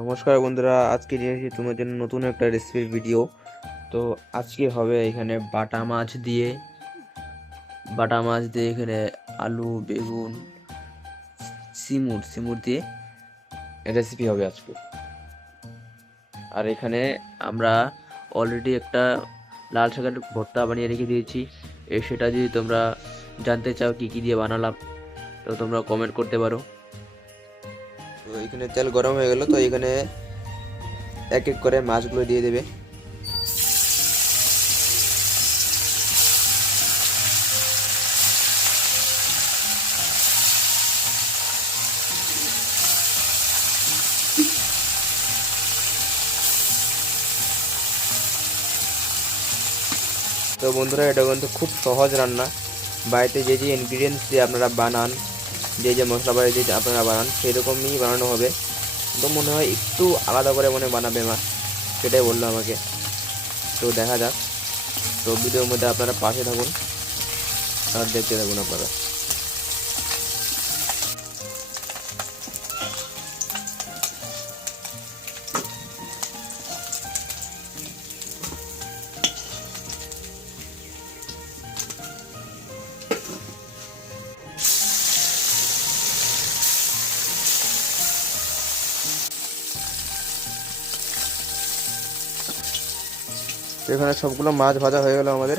নমস্কার বন্ধুরা, আজকে নিয়ে এসেছি তোমার জন্য নতুন একটা রেসিপির ভিডিও তো আজকে হবে এখানে বাটা মাছ দিয়ে। বাটা মাছ দিয়ে এখানে আলু, বেগুন, সিমুর সিমুর দিয়ে রেসিপি হবে আজকে। আর এখানে আমরা অলরেডি একটা লাল শাকের ভর্তা বানিয়ে রেখে দিয়েছি। এ সেটা যদি তোমরা জানতে চাও কী কী দিয়ে বানালাম, তো তোমরা কমেন্ট করতে পারো। তো এখানে তেল গরম হয়ে গেল, তো এখানে এক এক করে মাছগুলো দিয়ে দেবে। তো বন্ধুরা, এটা কিন্তু খুব সহজ রান্না। বাড়িতে যে যে ইনগ্রিডিয়েন্টস দিয়ে আপনারা বানান যে যে মশলা বাড়ি দিয়ে আপনারা বানান সেরকমই বানানো হবে। তো মনে হয় একটু আলাদা করে মনে বানাবে মা, সেটাই বলল আমাকে। তো দেখা যাক। তো ভিডিওর মধ্যে আপনারা পাশে থাকুন, আর দেখতে থাকুন আপনারা। তো এখানে সবগুলো মাছ ভাজা হয়ে গেল আমাদের।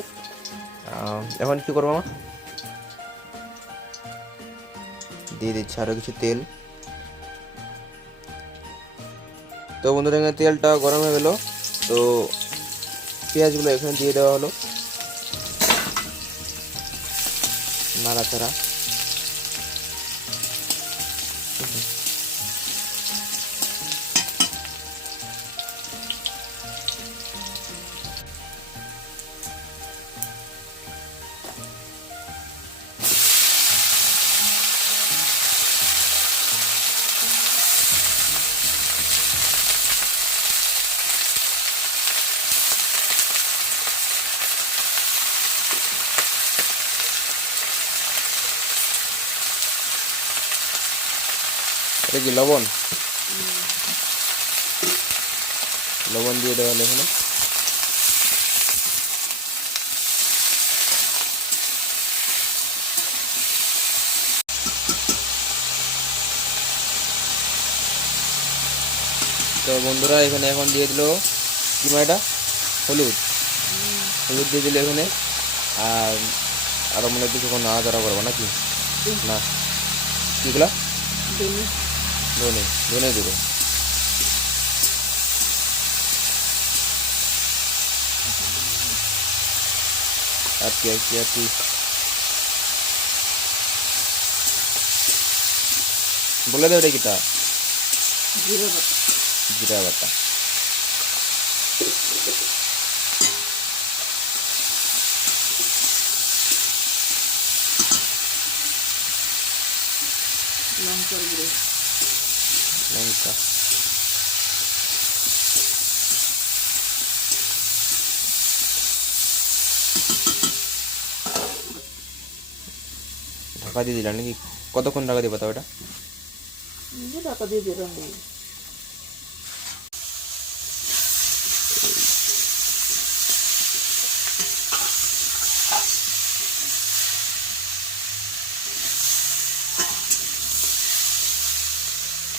এখন কি করব মা? দিয়ে দিচ্ছি আরও কিছু তেল। তো বন্ধুরা, এখানে তেলটা গরম হয়ে গেল। তো পেঁয়াজগুলো এখানে দিয়ে দেওয়া হলো। নাড়াচাড়া। কি লবণ? লবণ দিয়ে দেওয়া এখানে। তো বন্ধুরা এখানে এখন দিয়ে দিল কি মা এটা? হলুদ। হলুদ দিয়ে দিল এখানে। আর আরও মনে হয় কিছুক্ষণ নাড়াচাড়া করব নাকি? না। কিগুলা ধনে ধনে দেবো। আর কি আর কি আর কি বলে দেবে এটা কিটা জিরা বাটা। লঙ্কা ঢাকা দিয়ে দিলাম নাকি? কতক্ষণ ঢাকা দিয়ে তাও এটা ঢাকা দিয়ে দিলাম।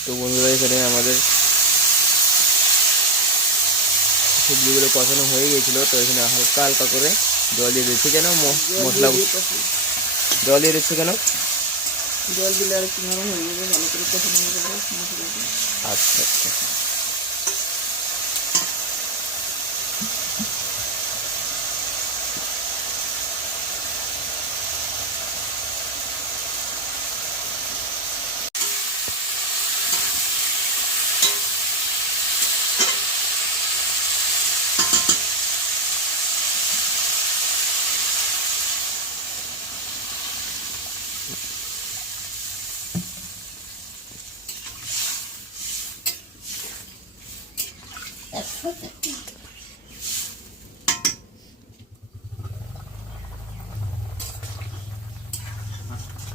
তো বন্ধুরা এখানে আমাদের সবজিগুলো কষানো হয়ে গিয়েছিল তো এখানে হালকা হালকা করে জল দিয়ে দিচ্ছে। কেন মশলা জল দিয়ে দিচ্ছে কেন? জল দিলে আর কি নরম হয়ে যাবে ভালো করে কষানো হয়ে যাবে। আচ্ছা আচ্ছা।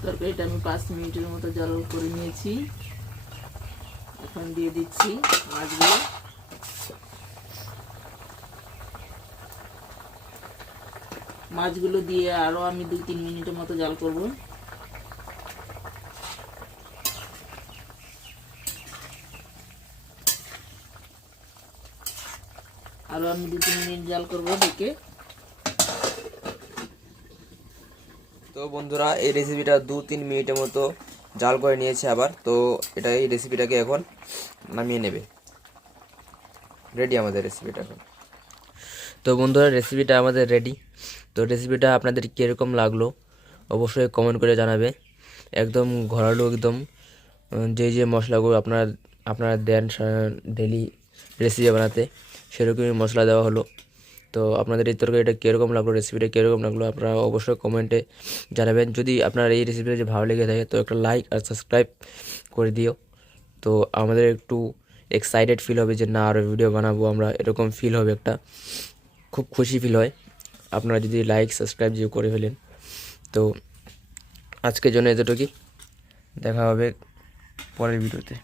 তরকারিটা আমি পাঁচ মিনিটের মতো জল করে নিয়েছি। এখন দিয়ে দিচ্ছি মাছগুলো মাছগুলো দিয়ে আরও আমি দুই তিন মিনিটের মতো জাল করব। আরও আমি দু তিন মিনিট জাল করব ডেকে তো বন্ধুরা, এই রেসিপিটা দু তিন মিনিটের মতো জাল করে নিয়েছে আবার। তো এটা এই রেসিপিটাকে এখন নামিয়ে নেবে। রেডি আমাদের রেসিপিটা এখন। তো বন্ধুরা রেসিপিটা আমাদের রেডি তো রেসিপিটা আপনাদের কীরকম লাগল অবশ্যই কমেন্ট করে জানাবে। একদম ঘরালো একদম। যে যে মশলাগুলো আপনারা আপনারা দেন ডেলি রেসিপি বানাতে। সেরকমই মশলা দেওয়া হলো। তো আপনাদের এই তরকারিটা কীরকম লাগল রেসিপিটা কীরকম লাগল, আপনারা অবশ্যই কমেন্টে জানাবেন। যদি আপনার এই রেসিপিটা যদি ভালো লেগে থাকে, তো একটা লাইক আর সাবস্ক্রাইব করে দিও। তো আমাদের একটু এক্সাইটেড ফিল হবে যে, না আরও ভিডিও বানাবো আমরা। এরকম ফিল হবে একটা। খুব খুশি ফিল হয়। আপনারা যদি লাইক সাবস্ক্রাইব যে করে ফেলেন। তো আজকের জন্য এতটুকুই। দেখা হবে পরের ভিডিওতে